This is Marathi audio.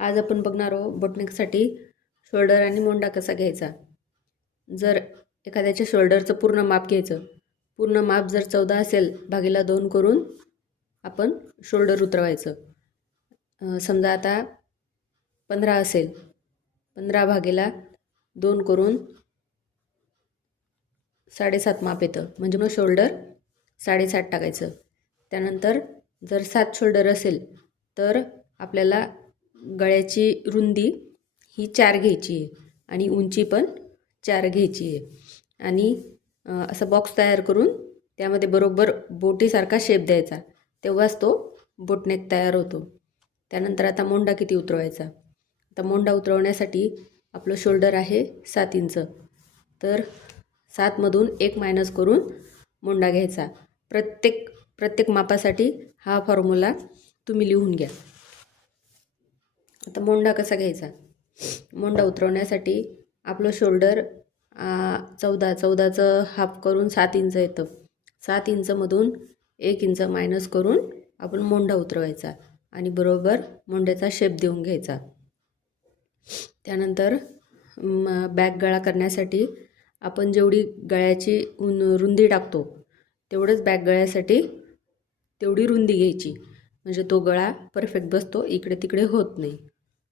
आज आपण बघणार आहोत बोटनेकसाठी शोल्डर आणि मोंडा कसा घ्यायचा. जर एखाद्याच्या शोल्डरचं पूर्ण माप घ्यायचं पूर्ण माप जर चौदा असेल भागीला दोन करून आपण शोल्डर उतरवायचं. समजा आता पंधरा असेल पंधरा भागीला दोन करून साडेसात माप येतं. म्हणजे मग शोल्डर साडेसात टाकायचं. त्यानंतर जर सात शोल्डर असेल तर आपल्याला गळ्याची रुंदी ही चार घ्यायची आहे आणि उंची पण चार घ्यायची आहे. आणि असा बॉक्स तयार करून त्यामध्ये बरोबर बोटीसारखा शेप द्यायचा. तेव्हाच तो बोटनेक तयार होतो. त्यानंतर आता मोंडा किती उतरवायचा? आता मोंडा उतरवण्यासाठी आपलं शोल्डर आहे सात इंच. तर सातमधून एक मायनस करून मोंडा घ्यायचा. प्रत्येक प्रत्येक मापासाठी हा फॉर्म्युला तुम्ही लिहून घ्या. आता मोंडा कसा घ्यायचा? मोंडा उतरवण्यासाठी आपलं शोल्डर चौदा चौदाचं हाफ करून सात इंच येतं. सात इंचमधून एक इंच मायनस करून आपण मोंडा उतरवायचा आणि बरोबर मोंड्याचा शेप देऊन घ्यायचा. त्यानंतर म, बॅक गळा करण्यासाठी आपण जेवढी गळ्याची उन रुंदी टाकतो तेवढंच बॅक गळ्यासाठी तेवढी रुंदी घ्यायची. म्हणजे तो गळा परफेक्ट बसतो इकडे तिकडे होत नाही.